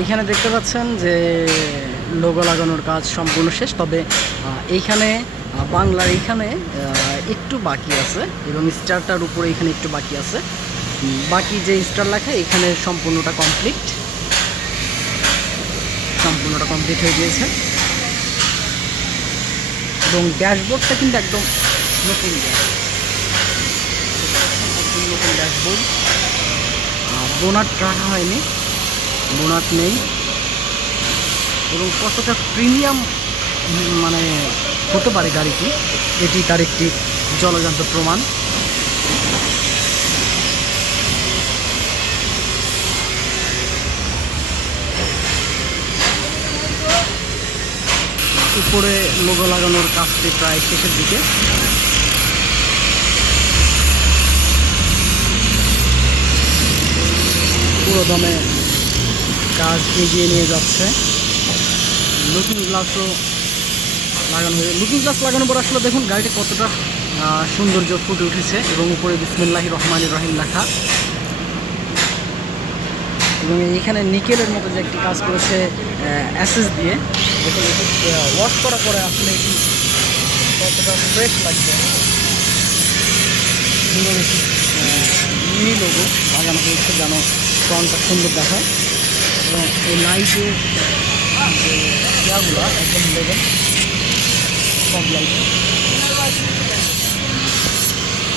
এইখানে দেখতে পাচ্ছেন যে লোগো লাগানোর কাজ সম্পূর্ণ শেষ, তবে এইখানে বাংলার এইখানে একটু বাকি আছে এবং স্টারটার উপরে এখানে একটু বাকি আছে। বাকি যে স্টার লেখা, এখানে সম্পূর্ণটা কমপ্লিট সম্পূর্ণটা কমপ্লিট হয়ে গিয়েছে। এবং ড্যাশবোর্ডটা কিন্তু একদম নতুন ড্যাশবোর্ড। বোনাট রাখা হয়নি। বোনাট নেই। এবং কতটা প্রিমিয়াম মানে হতে পারে গাড়িটি, এটি তার একটি জলজান্ত প্রমাণ। উপরে লোগো লাগানোর কাজটি প্রায় শেষের দিকে। পুরো দমে কাজ এগিয়ে নিয়ে যাচ্ছে। লুকিং গ্লাসও লাগানো হয়েছে। লুকিং গ্লাস লাগানোর পর আসলে দেখুন, গাড়িটা কতটা সৌন্দর্য ফুটে উঠেছে এবং উপরে বিসমিল্লাহি রহমান রহিম লেখা। এবং এইখানে নিকেলের মতো যে একটি কাজ করেছে অ্যাসেস দিয়ে দেখুন ওয়াশ করার পরে আসলে এটি কতটা ফ্রেশ লাগবে সুন্দর একটি লোগো লাগানো হয়েছে যেন ফ্রন্টটা সুন্দর দেখায়। এবং এই লাইটে ইয়াগুলো একদম দেবেন সব লাইট